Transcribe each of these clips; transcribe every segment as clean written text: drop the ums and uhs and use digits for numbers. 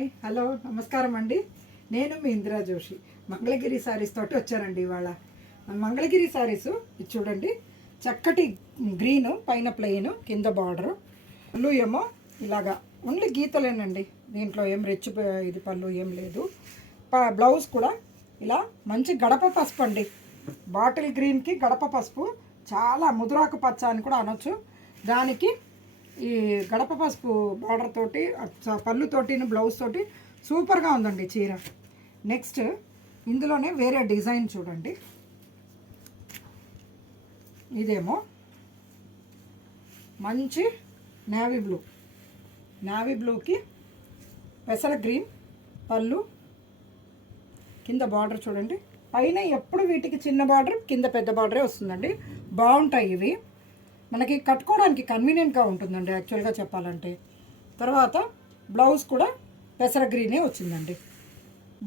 Hi hello నమస్కారం అండి. నేను మీ ఇందిరా జోషి మంగళగిరి శారీస్ తోటి వచ్చానండి ఇవాళ. మంగళగిరి శారీస్ ఇది చూడండి, చక్కటి గ్రీన్ పైన ప్లెయిన్ కింద బార్డరు, పళ్ళు ఏమో ఇలాగా ఓన్లీ గీతలేనండి, దీంట్లో ఏం ఇది పళ్ళు ఏం లేదు. బ్లౌజ్ కూడా ఇలా మంచి గడప పసుపు అండి, బాటిల్ గ్రీన్కి గడప పసుపు, చాలా ముదురాకు పచ్చ అని కూడా అనొచ్చు. దానికి ఈ గడప పసుపు బార్డర్ తోటి పళ్ళుతోటి బ్లౌజ్ తోటి సూపర్గా ఉందండి చీర. నెక్స్ట్ ఇందులోనే వేరే డిజైన్ చూడండి, ఇదేమో మంచి నేవీ బ్లూకి పెసర గ్రీన్ పళ్ళు, కింద బార్డర్ చూడండి. పైన ఎప్పుడు వీటికి చిన్న బార్డర్ కింద పెద్ద బార్డరే వస్తుందండి. బాగుంటాయి ఇవి, మనకి కట్టుకోవడానికి కన్వీనియంట్గా ఉంటుందండి యాక్చువల్గా చెప్పాలంటే. తర్వాత బ్లౌజ్ కూడా పెసర గ్రీనే వచ్చిందండి.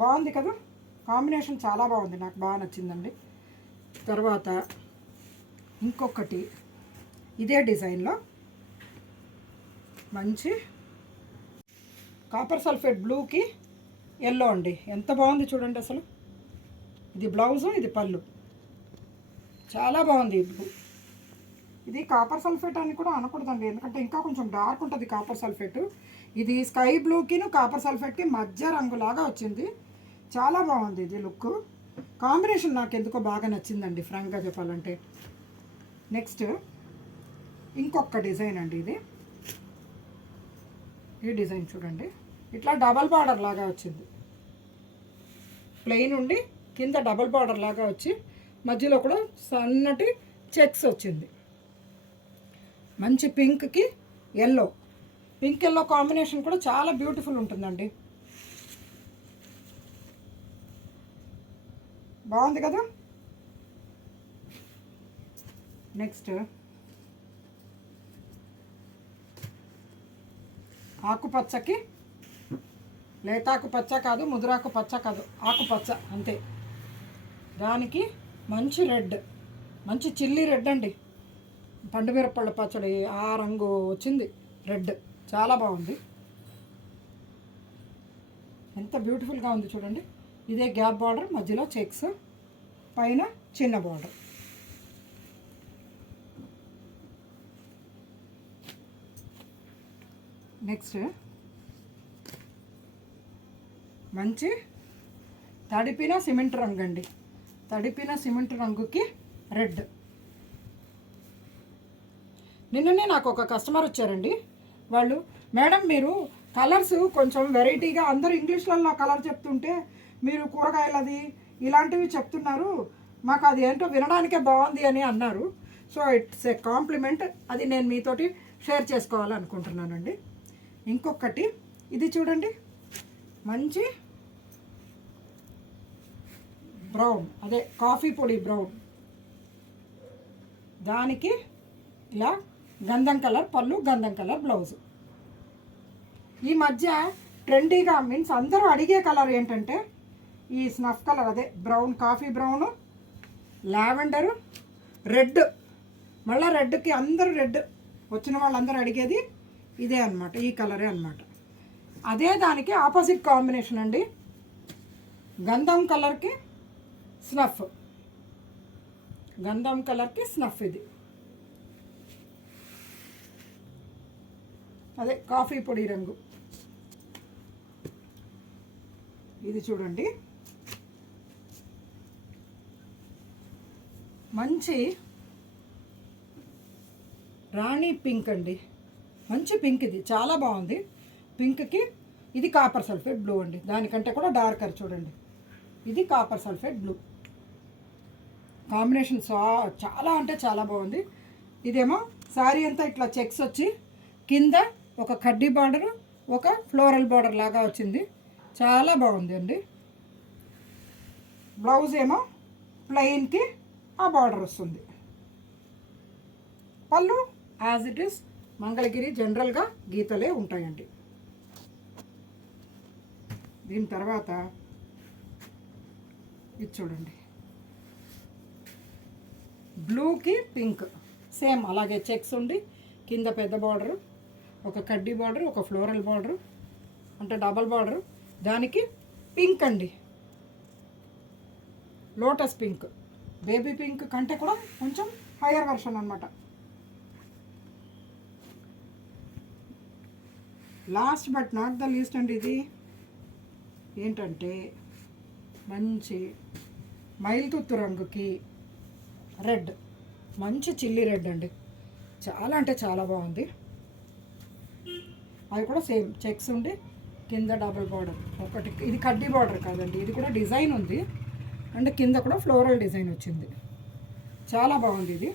బాగుంది కదా, కాంబినేషన్ చాలా బాగుంది, నాకు బాగా నచ్చిందండి. తర్వాత ఇంకొకటి ఇదే డిజైన్లో మంచి కాపర్ సల్ఫేట్ బ్లూకి ఎల్లో అండి, ఎంత బాగుంది చూడండి అసలు. ఇది బ్లౌజు, ఇది పళ్ళు, చాలా బాగుంది ఈ బ్లూ. ఇది కాపర్ సల్ఫేట్ అని కూడా అనకూడదండి, ఎందుకంటే ఇంకా కొంచెం డార్క్ ఉంటుంది కాపర్ సల్ఫేట్. ఇది స్కై బ్లూకిను కాపర్ సల్ఫేట్కి మధ్య రంగులాగా వచ్చింది, చాలా బాగుంది ఇది లుక్. కాంబినేషన్ నాకు ఎందుకో బాగా నచ్చిందండి ఫ్రాంక్గా చెప్పాలంటే. నెక్స్ట్ ఇంకొక డిజైన్ అండి, ఈ డిజైన్ చూడండి, ఇట్లా డబల్ బార్డర్ లాగా వచ్చింది, ప్లెయిన్ ఉండి కింద డబల్ బార్డర్ లాగా వచ్చి మధ్యలో కూడా సన్నటి చెక్స్ వచ్చింది. మంచి పింక్కి ఎల్లో, పింక్ ఎల్లో కాంబినేషన్ కూడా చాలా బ్యూటిఫుల్ ఉంటుందండి, బాగుంది కదా. నెక్స్ట్ ఆకుపచ్చకి లేతాకు పచ్చ కాదు, ముదురాకు పచ్చ కాదు, ఆకుపచ్చ అంతే. దానికి మంచి రెడ్, మంచి చిల్లీ రెడ్ అండి, పండుమిరపళ్ళ పచ్చడి ఆ రంగు వచ్చింది రెడ్, చాలా బాగుంది, ఎంత బ్యూటిఫుల్గా ఉంది చూడండి. ఇదే గ్యాప్ బార్డర్, మధ్యలో చెక్స్, పైన చిన్న బార్డర్. నెక్స్ట్ మంచి తడిపిన సిమెంట్ రంగు అండి, తడిపిన సిమెంట్ రంగుకి రెడ్. నిన్ననే నాకు ఒక కస్టమర్ వచ్చారండి, వాళ్ళు మేడం మీరు కలర్స్ కొంచెం వెరైటీగా, అందరూ ఇంగ్లీష్లలో కలర్ చెప్తుంటే మీరు కూరగాయలది ఇలాంటివి చెప్తున్నారు, మాకు అది ఏంటో వినడానికే బాగుంది అని అన్నారు. సో ఇట్స్ ఏ కాంప్లిమెంట్, అది నేను మీతోటి షేర్ చేసుకోవాలనుకుంటున్నానండి. ఇంకొకటి ఇది చూడండి, మంచి బ్రౌన్, అదే కాఫీ పొడి బ్రౌన్, దానికి ఇలా గంధం కలర్ పళ్ళు, గంధం కలర్ బ్లౌజ్. ఈ మధ్య ట్రెండీగా మీన్స్ అందరూ అడిగే కలర్ ఏంటంటే ఈ స్నఫ్ కలర్, అదే brown, coffee brown, lavender, red. మళ్ళీ రెడ్కి అందరూ రెడ్ వచ్చిన వాళ్ళందరూ అడిగేది ఇదే అనమాట, ఈ కలరే అనమాట. అదే దానికి ఆపోజిట్ కాంబినేషన్ అండి, గంధం కలర్కి స్నఫ్, గంధం కలర్కి స్నఫ్, ఇది అదే కాఫీ పొడి రంగు. ఇది చూడండి, మంచి రాణి పింక్ అండి, మంచి పింక్, ఇది చాలా బాగుంది. పింక్కి ఇది కాపర్ సల్ఫేట్ బ్లూ అండి, దానికంటే కూడా డార్కర్ చూడండి, ఇది కాపర్ సల్ఫేట్ బ్లూ. కాంబినేషన్ చాలా అంటే చాలా బాగుంది. ఇదేమో శారీ అంతా ఇట్లా చెక్స్ వచ్చి కింద ఒక కడ్డీ బార్డరు, ఒక ఫ్లోరల్ బార్డర్ లాగా వచ్చింది, చాలా బాగుంది అండి. బ్లౌజ్ ఏమో ప్లెయిన్కి ఆ బార్డర్ వస్తుంది. పళ్ళు యాజ్ ఇట్ ఈస్ మంగళగిరి జనరల్గా గీతలే ఉంటాయండి. దీని తర్వాత ఇది చూడండి, బ్లూకి పింక్ సేమ్ అలాగే చెక్స్ ఉండి కింద పెద్ద బార్డరు, ఒక కడ్డీ బార్డర్, ఒక ఫ్లోరల్ బార్డరు, అంటే డబల్ బార్డర్, దానికి పింక్ అండి, లోటస్ పింక్, బేబీ పింక్ కంటే కూడా కొంచెం హయ్యర్ వర్షన్ అనమాట. Last but not the least అండి, ఇది ఏంటంటే మంచి మైల్తుత్తు రంగుకి రెడ్, మంచి చిల్లీ రెడ్ అండి, చాలా అంటే చాలా బాగుంది. అది కూడా సేమ్ చెక్స్ ఉండి కింద డబుల్ బార్డర్ ఒకటి, ఇది కడ్డీ బార్డర్ కాదండి, ఇది కూడా డిజైన్ ఉంది అండ్ కింద కూడా ఫ్లోరల్ డిజైన్ వచ్చింది, చాలా బాగుంది. ఇది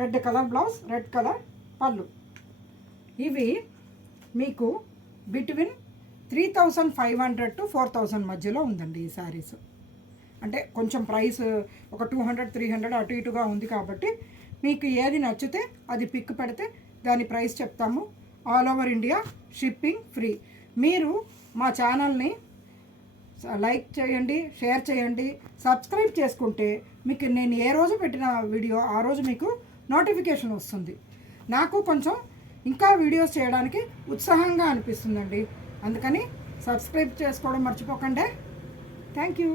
red colour blouse, red colour పళ్ళు. ఇవి మీకు బిట్వీన్ 3500 to 4000 మధ్యలో ఉందండి ఈ శారీస్. అంటే కొంచెం ప్రైస్ ఒక 200-300 అటు ఇటుగా ఉంది కాబట్టి మీకు ఏది నచ్చితే అది పిక్ పెడితే దాని ప్రైస్ చెప్తాము. All over India shipping free. మీరు మా ఛానల్ని లైక్ చేయండి, షేర్ చేయండి, సబ్స్క్రైబ్ చేసుకుంటే మీకు నేను ఏ రోజు పెట్టిన వీడియో ఆ రోజు మీకు నోటిఫికేషన్ వస్తుంది. నాకు కొంచెం ఇంకా వీడియోస్ చేయడానికి ఉత్సాహంగా అనిపిస్తుందండి, అందుకని సబ్స్క్రైబ్ చేసుకోవడం మర్చిపోకండి. Thank you.